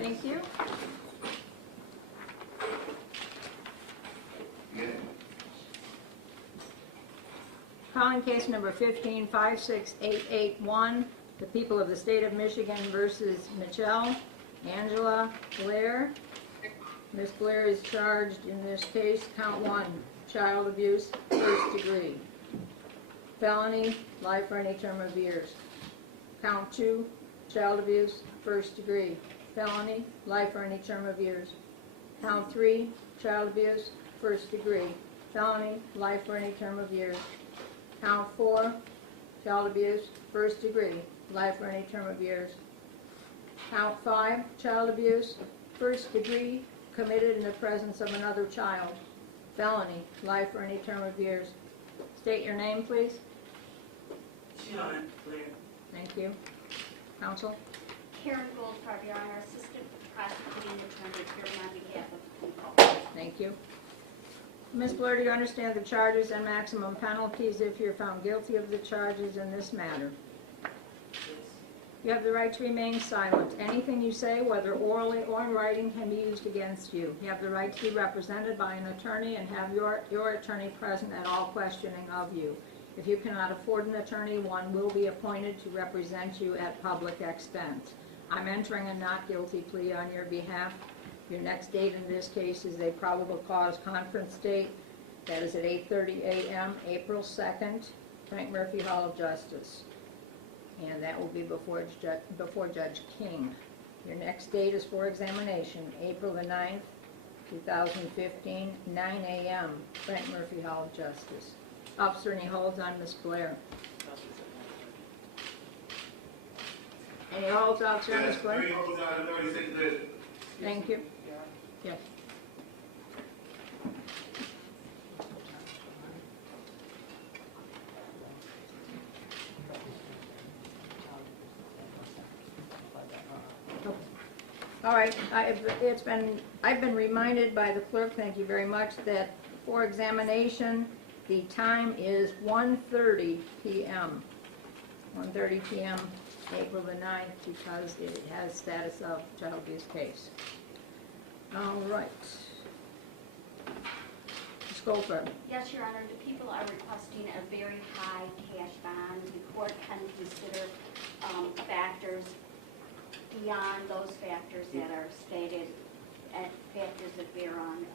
Thank you. Calling case number 15-56881, the people of the state of Michigan versus Mitchelle Angela Blair. Ms. Blair is charged in this case, count 1, child abuse, first degree. Felony, life or any term of years. Count 2, child abuse, first degree. Felony, life or any term of years. Count 3, child abuse, first degree. Felony, life or any term of years. Count 4, child abuse, first degree, life or any term of years. Count 5, child abuse, first degree, committed in the presence of another child. Felony, life or any term of years. State your name, please. John Blair. Thank you. Counsel? Karen Goldfarb, Your Honor, Assistant Prosecuting Attorney, appearing on behalf of the people. Thank you. Ms. Blair, do you understand the charges and maximum penalties if you're found guilty of the charges in this matter? You have the right to remain silent. Anything you say, whether orally or in writing, can be used against you. You have the right to be represented by an attorney and have your attorney present at all questioning of you. If you cannot afford an attorney, one will be appointed to represent you at public expense. I'm entering a not guilty plea on your behalf. Your next date in this case is a probable cause conference date. That is at 8:30 a.m., April 2nd, Frank Murphy Hall of Justice. And that will be before Judge King. Your next date is for examination, April the 9th, 2015, 9 a.m., Frank Murphy Hall of Justice. Officer, any holds on Ms. Blair? Any holds, Officer, on Ms. Blair? 3 holds out of 36 days. Thank you. Yes. All right, I've been reminded by the clerk, thank you very much, that for examination, the time is 1:30 p.m. 1:30 p.m. April the 9th, because it has status of child abuse case. All right. Ms. Goldberg. Yes, Your Honor, the people are requesting a very high cash bond. The court can consider factors beyond those factors that are stated, factors that bear on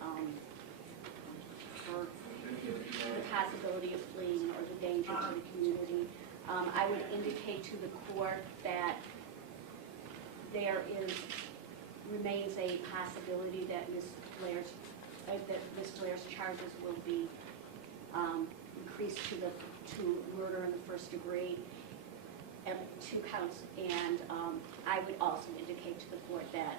for the possibility of fleeing or the danger to the community. I would indicate to the court that there remains a possibility that Ms. Blair's charges will be increased to murder in the first degree, and 2 counts. And I would also indicate to the court that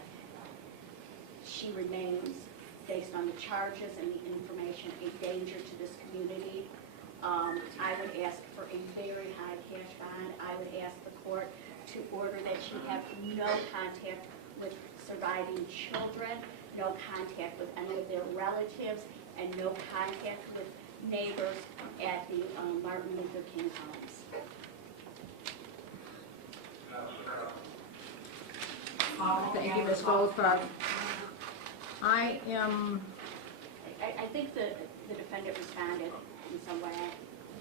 she remains, based on the charges and the information, a danger to this community. I would ask for a very high cash bond. I would ask the court to order that she have no contact with surviving children, no contact with any of their relatives, and no contact with neighbors at the Martin Luther King homes. Thank you, Ms. Goldfarb. I think the defendant responded in some way.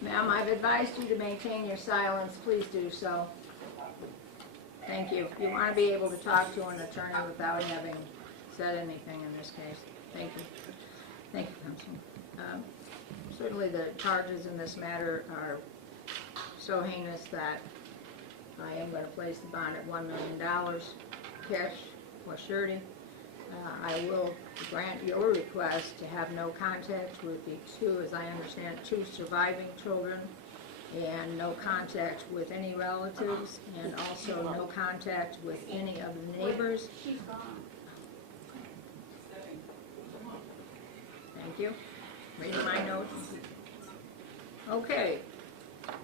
Ma'am, I've advised you to maintain your silence. Please do so. Thank you. You want to be able to talk to an attorney without having said anything in this case. Thank you. Thank you, Counsel. Certainly the charges in this matter are so heinous that I am going to place the bond at $1 million, cash or surety. I will grant your request to have no contact with the 2, as I understand, 2 surviving children, and no contact with any relatives, and also no contact with any of the neighbors. She's gone. Thank you. Reading my notes. Okay.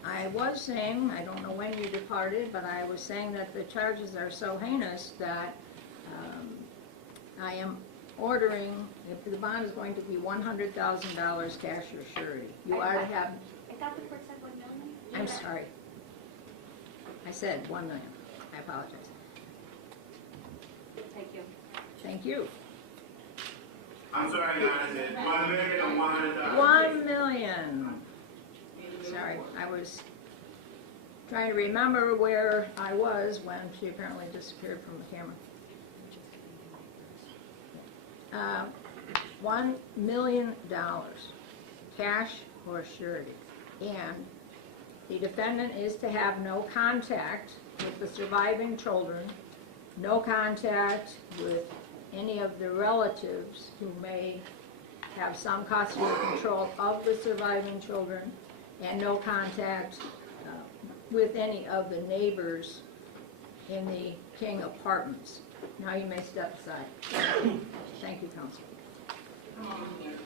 I was saying, I don't know when you departed, but I was saying that the charges are so heinous that I am ordering, if the bond is going to be $100,000 cash or surety. You are to have... I thought the court said $1 million. I'm sorry. I said $1 million. I apologize. Thank you. Thank you. I'm sorry, Your Honor, it's $1,100,000. 1 million. Sorry, I was trying to remember where I was when she apparently disappeared from the camera. $1 million, cash or surety. And the defendant is to have no contact with the surviving children, no contact with any of the relatives who may have some custody or control of the surviving children, and no contact with any of the neighbors in the King Apartments. Now you may step aside. Thank you, Counsel. Come on,